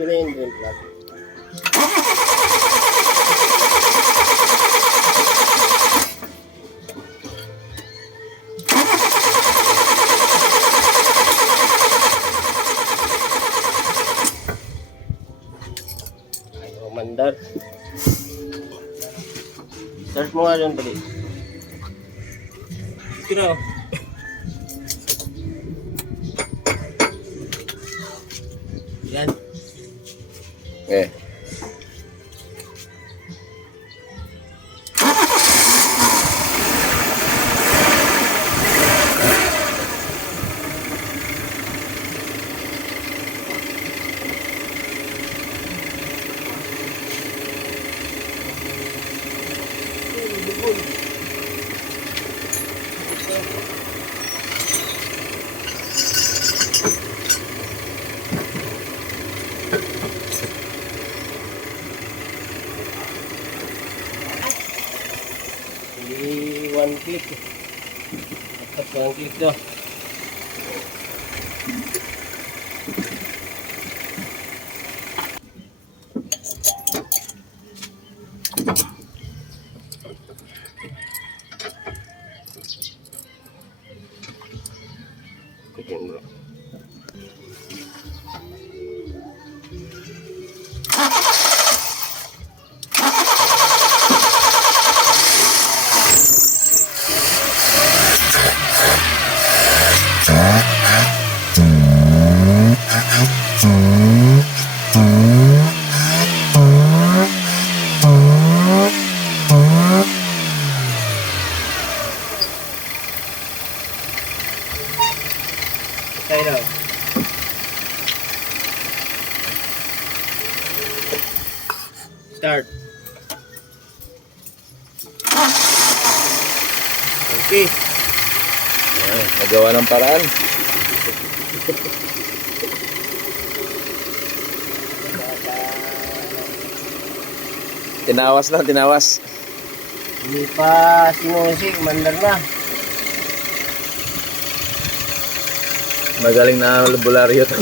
ko na yung drain plug. Ayaw mandar. Start mo nga dyan pali. Ito na. Yan. Eh. One click. Dapat one click daw. Tingnan bro. Tayo daw. Start. Okay. Ay, nagawa ng paraan. Tinawas lang, tinawas. Hindi pa sinusig, mandar na. Magaling na albularyo to.